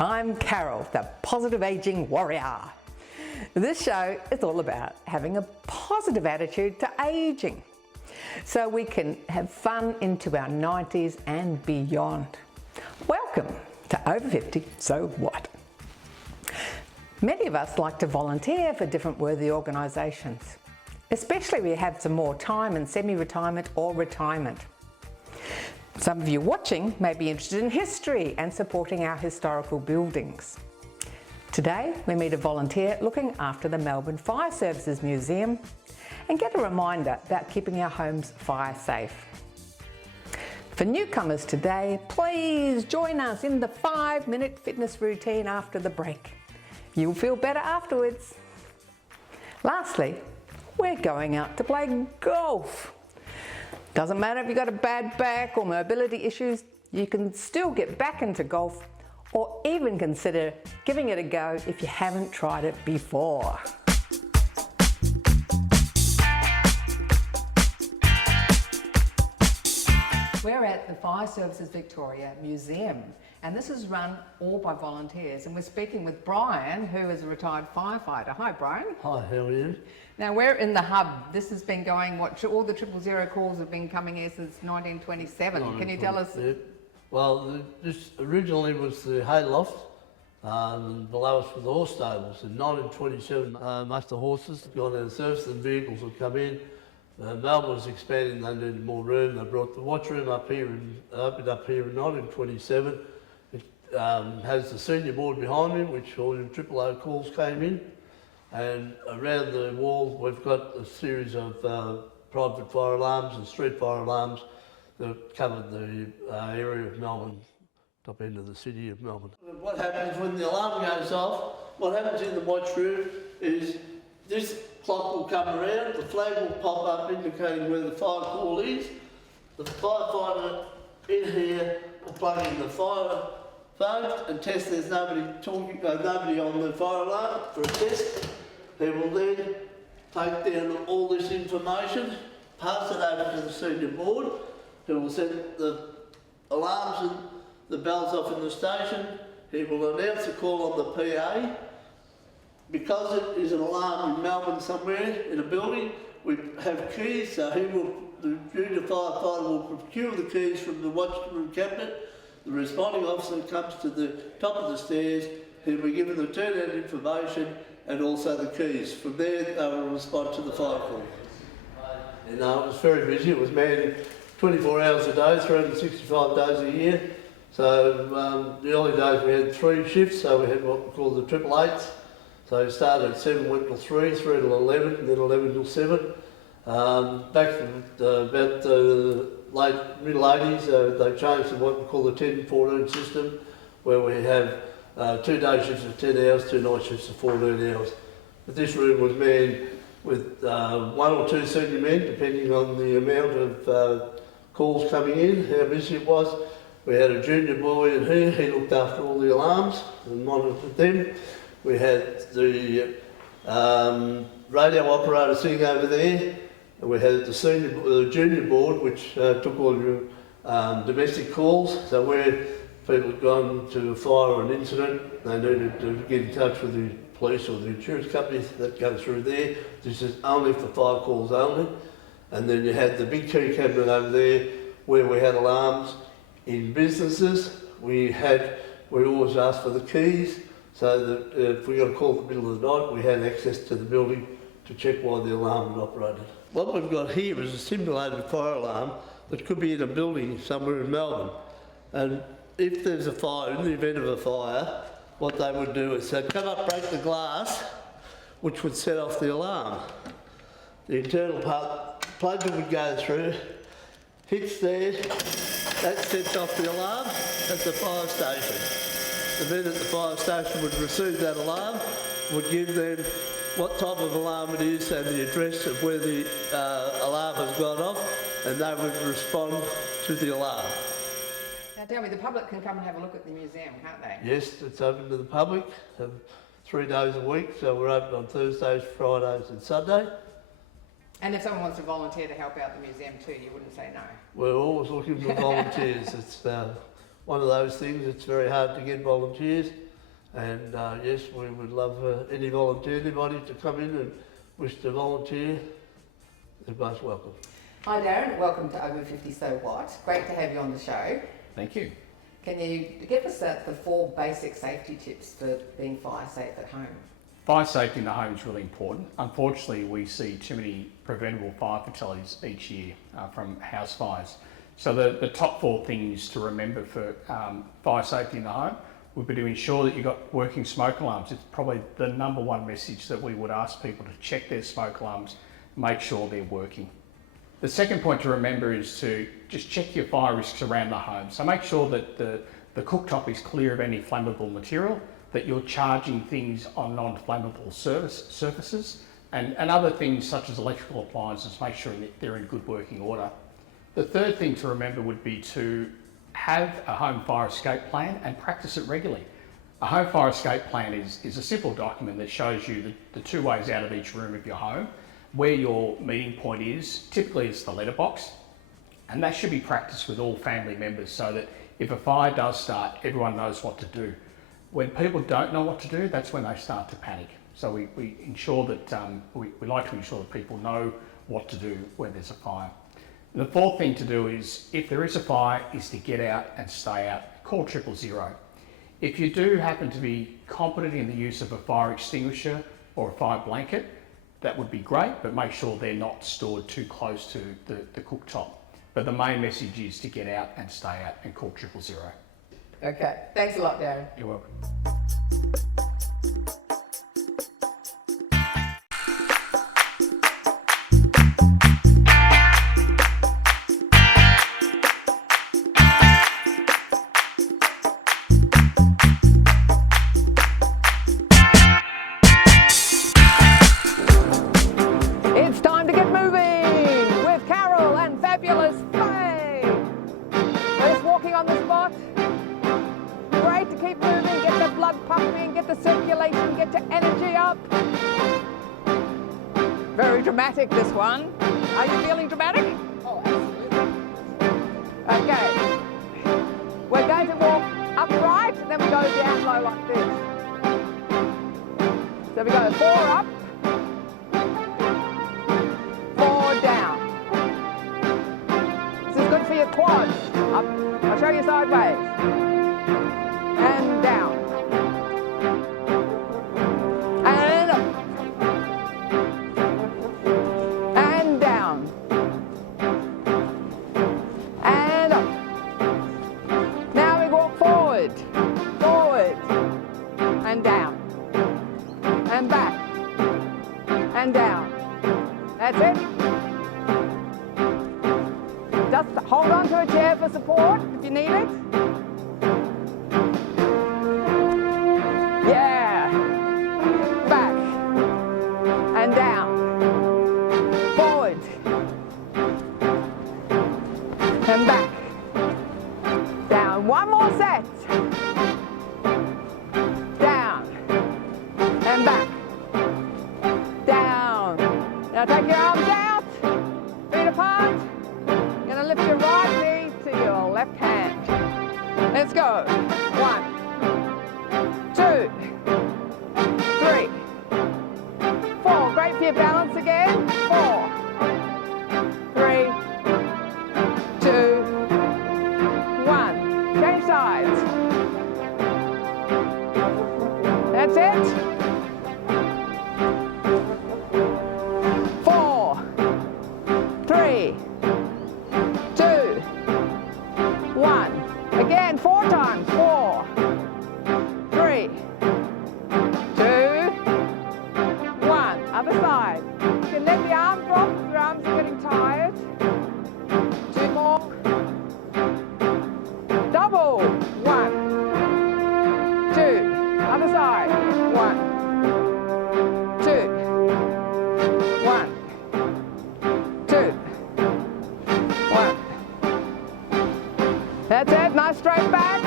I'm Carol, the Positive Aging Warrior. This show is all about having a positive attitude to aging so we can have fun into our 90s and beyond. Welcome to Over 50, So What? Many of us like to volunteer for different worthy organisations, especially if we have some more time in semi-retirement or retirement. Some of you watching may be interested in history and supporting our historical buildings. Today we meet a volunteer looking after the Melbourne Fire Services Museum and get a reminder about keeping our homes fire safe. For newcomers today, please join us in the 5-minute fitness routine after the break. You'll feel better afterwards. Lastly, we're going out to play golf. Doesn't matter if you've got a bad back or mobility issues, you can still get back into golf or even consider giving it a go if you haven't tried it before. We're at the Fire Services Victoria Museum, and this is run all by volunteers, and we're speaking with Bryan, who is a retired firefighter. Hi Bryan. Hi, how are you? Now we're in the hub. This has been going, all the 000 calls have been coming here since 1927. Can you tell us? Well, this originally was the hayloft, and below us were the horse stables. In 1927, most of the horses had gone out of service and vehicles had come in. Melbourne was expanding, they needed more room. They brought the watch room up here and opened up here in 1927. It has the senior board behind me, which all your 000 calls came in. And around the wall, we've got a series of private fire alarms and street fire alarms that covered the area of Melbourne, top end of the city of Melbourne. What happens when the alarm goes off, what happens in the watch room is this clock will come around, the flag will pop up indicating where the fire call is. The firefighter in here will plug in the fire phone and test there's nobody on the fire alarm for a test. He will then take down all this information, pass it over to the senior board, who will set the alarms and the bells off in the station. He will announce the call on the PA. Because it is an alarm in Melbourne somewhere in a building, we have keys, so the junior firefighter will procure the keys from the watchroom cabinet. The responding officer comes to the top of the stairs, he'll be given the turnout information and also the keys. From there, they will respond to the fire call. And it was very busy. It was manned 24 hours a day, 365 days a year. So the early days we had 3 shifts, so we had what we call the 888s. So it started at 7, went till 3, 3 till 11, and then 11 till 7. Back about the middle 80s, they changed to what we call the 10-14 system, where we have 2 day shifts of 10 hours, 2 night shifts of 14 hours. But this room was manned with 1 or 2 senior men, depending on the amount of calls coming in, how busy it was. We had a junior boy in here, he looked after all the alarms and monitored them. We had the radio operator sitting over there, and we had the junior board, which took all your domestic calls. So where people had gone to a fire or an incident, they needed to get in touch with the police or the insurance companies that go through there. This is only for fire calls only. And then you had the big key cabinet over there where we had alarms. In businesses, we always asked for the keys, so that if we got a call in the middle of the night, we had access to the building to check why the alarm had operated. What we've got here is a simulated fire alarm that could be in a building somewhere in Melbourne. And if there's a fire, in the event of a fire, what they would do is they'd come up, break the glass, which would set off the alarm. The internal part, plunger would go through, hits there, that sets off the alarm at the fire station. The minute the fire station would receive that alarm, would give them what type of alarm it is and the address of where the alarm has gone off, and they would respond to the alarm. Now tell me, the public can come and have a look at the museum, can't they? Yes, it's open to the public 3 days a week, so we're open on Thursdays, Fridays and Sunday. And if someone wants to volunteer to help out the museum too, you wouldn't say no? We're always looking for volunteers. It's one of those things, it's very hard to get volunteers. And yes, we would love anybody to come in and wish to volunteer. They're most welcome. Hi Darren, welcome to Over 50 So What. Great to have you on the show. Thank you. Can you give us the 4 basic safety tips for being fire safe at home? Fire safety in the home is really important. Unfortunately, we see too many preventable fire fatalities each year from house fires. So the top 4 things to remember for fire safety in the home would be to ensure that you've got working smoke alarms. It's probably the number 1 message that we would ask people to check their smoke alarms, make sure they're working. The second point to remember is to just check your fire risks around the home. So make sure that the cooktop is clear of any flammable material, that you're charging things on non-flammable surfaces, and other things such as electrical appliances, make sure that they're in good working order. The third thing to remember would be to have a home fire escape plan and practice it regularly. A home fire escape plan is a simple document that shows you the 2 ways out of each room of your home, where your meeting point is. Typically it's the letterbox, and that should be practiced with all family members so that if a fire does start, everyone knows what to do. When people don't know what to do, that's when they start to panic. So we ensure that, we like to ensure that people know what to do when there's a fire. And the 4th thing to do is, if there is a fire, is to get out and stay out. Call 000. If you do happen to be competent in the use of a fire extinguisher or a fire blanket, that would be great, but make sure they're not stored too close to the cooktop. But the main message is to get out and stay out and call 000. Okay, thanks a lot Darren. You're welcome. It's time to get moving with Carol and fabulous Faye. We're just walking on the spot. Great to keep moving, get the blood pumping, get the circulation, get your energy up. Very dramatic, this one. Are you feeling dramatic? Oh, absolutely. Okay. We're going to walk upright, then we go down low like this. So we go 4 up, 4 down. This is good for your quads. Up. I'll show you sideways. And down. And up. And down. And up. Now we walk forward. Forward. And down. And back. And down. That's it. Just hold on to a chair for support if you need it. Yeah. Back. And down. Forward. And back. Down. One more set. Down. And back. Down. Now take your arms out. Feet apart. You're going to lift your right knee to your left hand. Let's go. 1, 2, 3, 4. Great for your balance again. 4, 3, 2, 1. Change sides. That's it. 4, 3, 2, 1. Again, 4 times. 4, 3, 2, 1. Other side. You can let the arm drop if your arms are getting tired. 2 more. Double. 1, 2. Other side. 1, 2, 1, 2, 1. That's it. Nice straight back.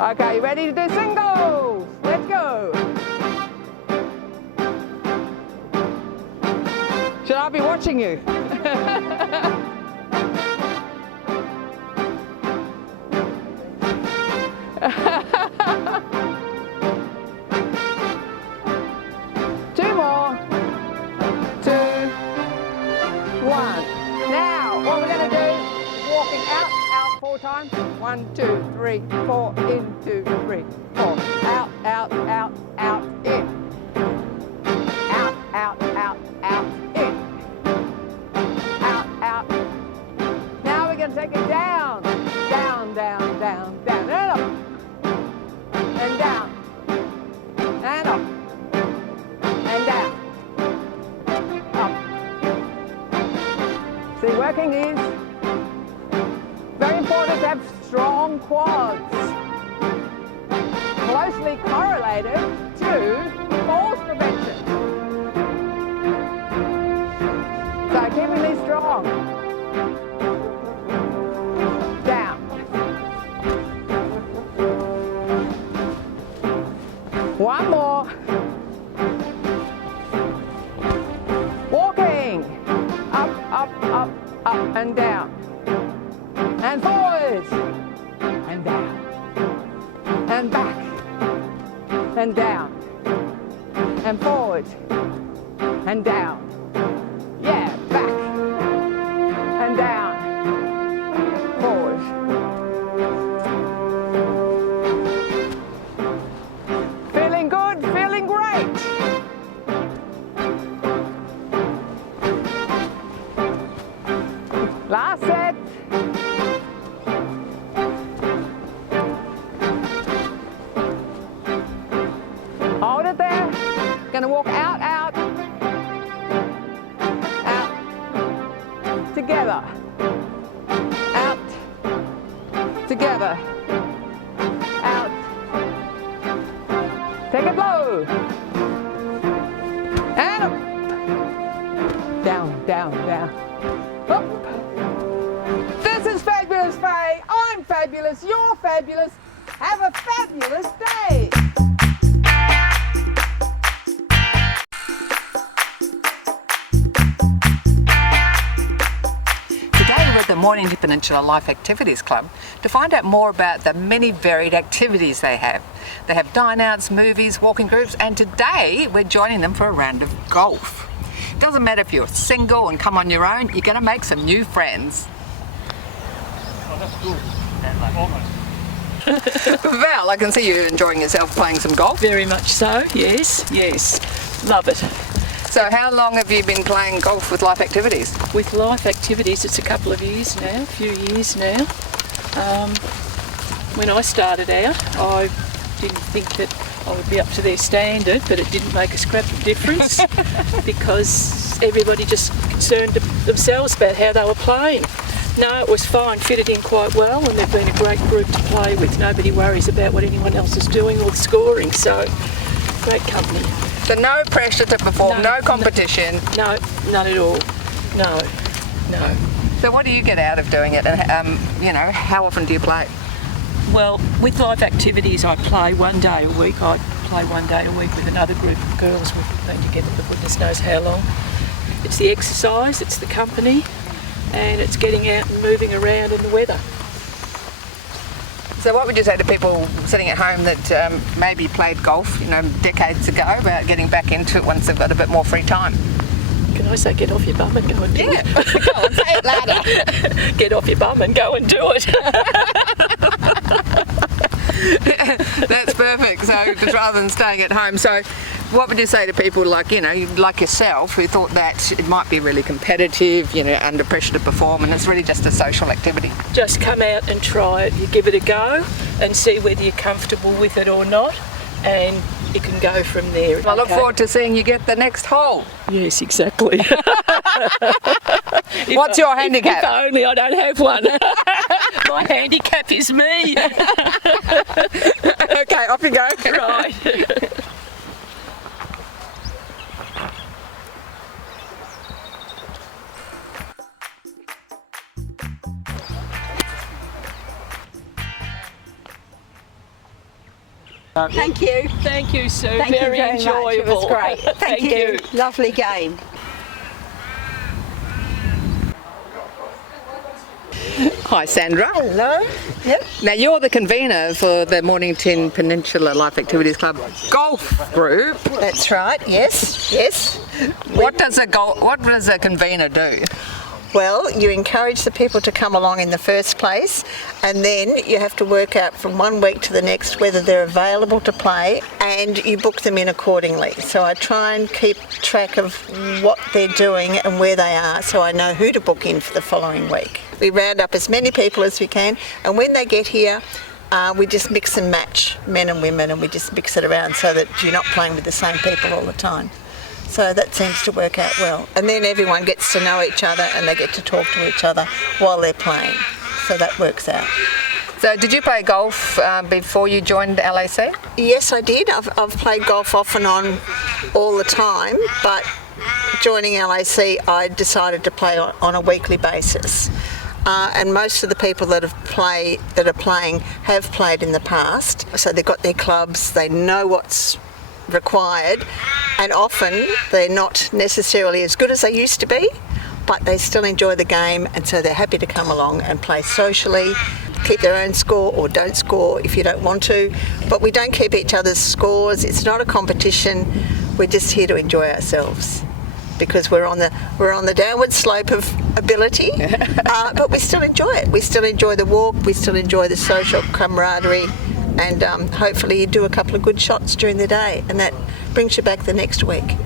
Okay, you ready to do singles? Let's go. Should I be watching you? 1, 2, 3, 4, in, 2, 3, 4. Out, out, out, out, in. Out, out, out, out, in. Out, out. Now we're going to take it down. Down, down, down, down, and up. And down. And up. And down. Up. See, working is very important to have strong quads. Closely correlated to falls prevention. So keeping these strong. Down. One more. Walking. Up, up, up, up and down. And forward. And down. And back. And down. And forward. And down. Yeah, back. And down. Forward. Feeling good, feeling great. Last set. Hold it there. Gonna walk out, out. Out. Together. Out. Together. Out. Take it low. And up. Down, down, down. Up. This is Fabulous Faye. I'm fabulous. You're fabulous. Have a fabulous day. Today we're at the Mornington Peninsula Life Activities Club to find out more about the many varied activities they have. They have dine-outs, movies, walking groups, and today we're joining them for a round of golf. Doesn't matter if you're single and come on your own, you're going to make some new friends. Oh, that's good. Almost. Val, I can see you enjoying yourself playing some golf. Very much so, yes, yes. Love it. So how long have you been playing golf with Life Activities? With Life Activities, it's a couple of years now, a few years now. When I started out, I didn't think that I would be up to their standard, but it didn't make a scrap of difference because everybody just concerned themselves about how they were playing. No, it was fine, fitted in quite well, and they've been a great group to play with. Nobody worries about what anyone else is doing or scoring, so great company. So no pressure to perform, no competition. No, none at all. No, no. So what do you get out of doing it, and you know, how often do you play? Well, with Life Activities, I play 1 day a week. I play 1 day a week with another group of girls. We've been together for goodness knows how long. It's the exercise, it's the company, and it's getting out and moving around in the weather. So what would you say to people sitting at home that maybe played golf, you know, decades ago, about getting back into it once they've got a bit more free time? Can I say get off your bum and go and do it? Go on, say it louder. Get off your bum and go and do it. That's perfect. So just rather than staying at home. So what would you say to people like, you know, like yourself, who thought that it might be really competitive, you know, under pressure to perform, and it's really just a social activity? Just come out and try it. You give it a go and see whether you're comfortable with it or not, and you can go from there. I look forward to seeing you get the next hole. Yes, exactly. What's your handicap? If only I don't have one. My handicap is me. Okay, off you go. Right. Thank you. Thank you, Sue. Thank you very enjoyable. much. It was great. Thank you. Lovely game. Hi, Sandra. Hello. Yep. Now you're the convener for the Mornington Peninsula Life Activities Club golf group. That's right. Yes. Yes. What does a convener do? Well, you encourage the people to come along in the first place, and then you have to work out from one week to the next whether they're available to play, and you book them in accordingly. So I try and keep track of what they're doing and where they are, so I know who to book in for the following week. We round up as many people as we can, and when they get here, we just mix and match men and women, and we just mix it around so that you're not playing with the same people all the time. So that seems to work out well. And then everyone gets to know each other and they get to talk to each other while they're playing. So that works out. So did you play golf before you joined LAC? Yes, I did. I've played golf off and on all the time, but joining LAC, I decided to play on a weekly basis. And most of the people that are playing have played in the past. So they've got their clubs, they know what's required, and often they're not necessarily as good as they used to be, but they still enjoy the game, and so they're happy to come along and play socially, keep their own score or don't score if you don't want to, but we don't keep each other's scores. It's not a competition. We're just here to enjoy ourselves because we're on the downward slope of ability, but we still enjoy it. We still enjoy the walk, we still enjoy the social camaraderie, and hopefully you do a couple of good shots during the day, and that brings you back the next week.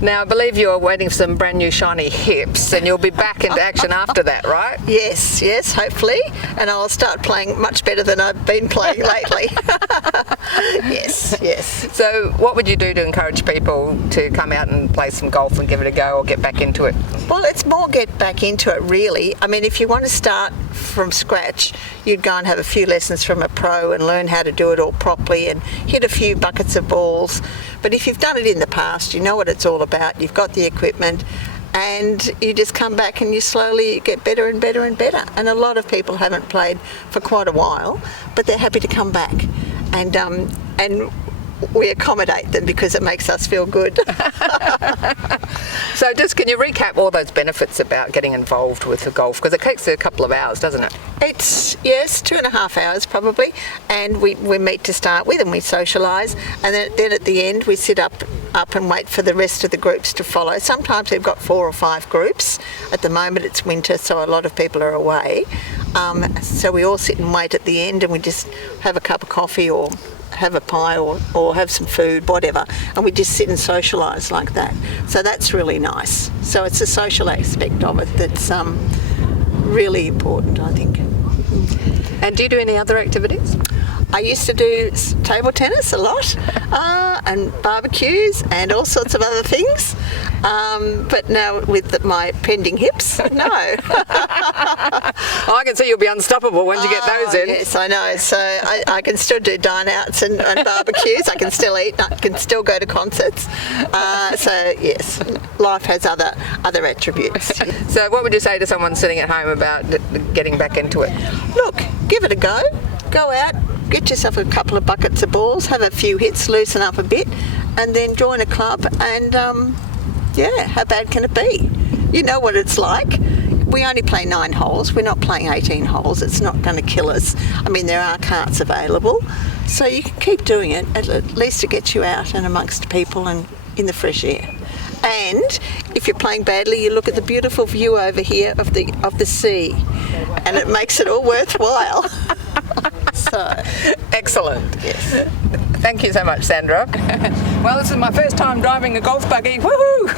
Now, I believe you are waiting for some brand new shiny hips, and you'll be back into action after that, right? Yes, hopefully, and I'll start playing much better than I've been playing lately. Yes. So what would you do to encourage people to come out and play some golf and give it a go or get back into it? Well, it's more get back into it, really. I mean, if you want to start from scratch, you'd go and have a few lessons from a pro and learn how to do it all properly and hit a few buckets of balls. But if you've done it in the past, you know what it's all about, you've got the equipment, and you just come back and you slowly get better and better and better. And a lot of people haven't played for quite a while, but they're happy to come back. And we accommodate them because it makes us feel good. So just can you recap all those benefits about getting involved with the golf? Because it takes a couple of hours, doesn't it? It's, yes, 2.5 hours probably, and we meet to start with and we socialise, and then at the end we sit up and wait for the rest of the groups to follow. Sometimes we've got 4 or 5 groups. At the moment it's winter, so a lot of people are away. So we all sit and wait at the end, and we just have a cup of coffee or have a pie or have some food, whatever, and we just sit and socialise like that. So that's really nice. So it's the social aspect of it that's really important, I think. And do you do any other activities? I used to do table tennis a lot, and barbecues and all sorts of other things. But now with my pending hips, no. I can see you'll be unstoppable once you get those in. Yes, I know. So I can still do dine-outs and barbecues. I can still eat. I can still go to concerts. So yes, life has other attributes. So what would you say to someone sitting at home about getting back into it? Look, give it a go. Go out, get yourself a couple of buckets of balls, have a few hits, loosen up a bit, and then join a club, and how bad can it be? You know what it's like. We only play 9 holes, we're not playing 18 holes, it's not going to kill us. I mean, there are carts available, so you can keep doing it, at least it gets you out and amongst people and in the fresh air. And if you're playing badly, you look at the beautiful view over here of the sea, and it makes it all worthwhile. So excellent. Yes. Thank you so much, Sandra. Well, this is my first time driving a golf buggy. Woohoo!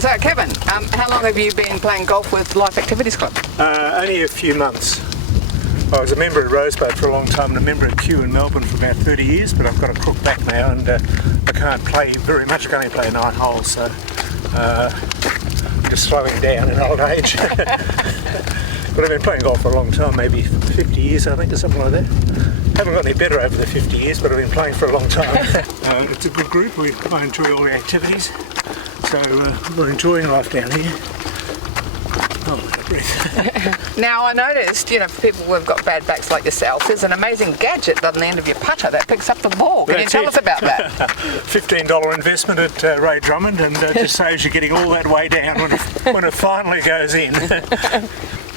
So, Kevin, how long have you been playing golf with Life Activities Club? Only a few months. I was a member at Rosebud for a long time and a member at Kew in Melbourne for about 30 years, but I've got a crook back now and I can't play very much. I can only play 9 holes, so I'm just slowing down in old age. But I've been playing golf for a long time, maybe 50 years I think, or something like that. Haven't got any better over the 50 years, but I've been playing for a long time. It's a good group. I enjoy all the activities, so we're enjoying life down here. Oh, my breath. Now, I noticed, for people who have got bad backs like yourself, there's an amazing gadget on the end of your putter that picks up the ball. Can you tell us about that? $15 investment at Ray Drummond, and just saves you getting all that way down when it finally goes in.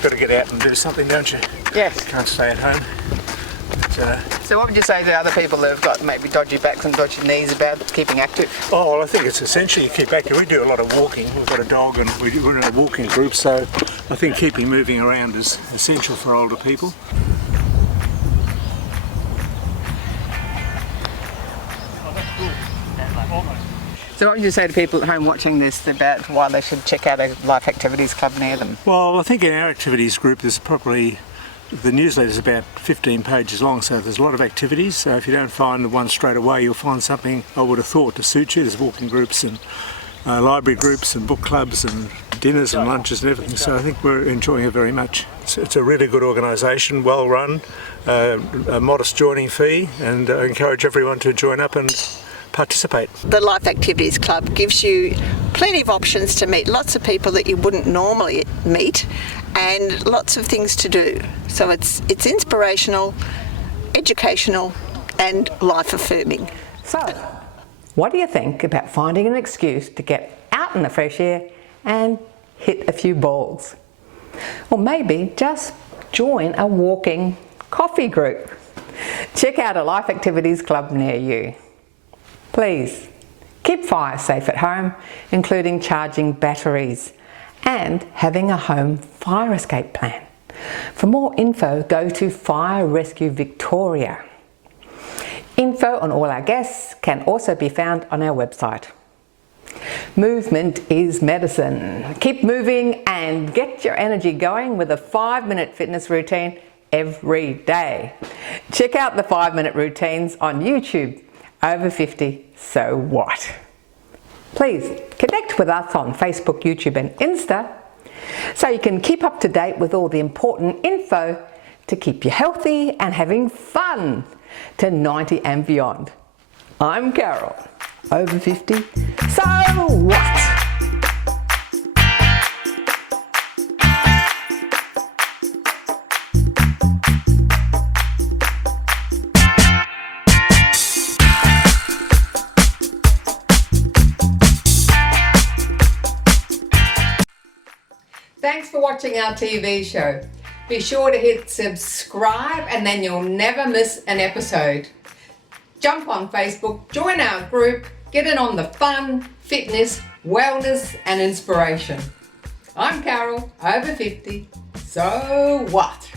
Got to get out and do something, don't you? Yes. Can't stay at home. So what would you say to other people that have got maybe dodgy backs and dodgy knees about keeping active? Oh, well, I think it's essential you keep active. We do a lot of walking. We've got a dog and we're in a walking group, so I think keeping moving around is essential for older people. So what would you say to people at home watching this about why they should check out a Life Activities Club near them? Well, I think in our activities group there's probably, the newsletter is about 15 pages long, so there's a lot of activities. So if you don't find the one straight away, you'll find something I would have thought to suit you. There's walking groups and library groups and book clubs and dinners and lunches and everything. So I think we're enjoying it very much. It's a really good organisation, well run, a modest joining fee, and I encourage everyone to join up and participate. The Life Activities Club gives you plenty of options to meet lots of people that you wouldn't normally meet, and lots of things to do. So it's inspirational, educational and life affirming. So, what do you think about finding an excuse to get out in the fresh air and hit a few balls? Or maybe just join a walking coffee group. Check out a Life Activities Club near you. Please, keep fire safe at home, including charging batteries and having a home fire escape plan. For more info, go to Fire Rescue Victoria. Info on all our guests can also be found on our website. Movement is medicine. Keep moving and get your energy going with a 5-minute fitness routine every day. Check out the 5-minute routines on YouTube. Over 50, so what? Please connect with us on Facebook, YouTube and Insta so you can keep up to date with all the important info to keep you healthy and having fun to 90 and beyond. I'm Carol, over 50, so what? Thanks for watching our TV show. Be sure to hit subscribe and then you'll never miss an episode. Jump on Facebook, join our group, get in on the fun, fitness, wellness and inspiration. I'm Carol, over 50, so what?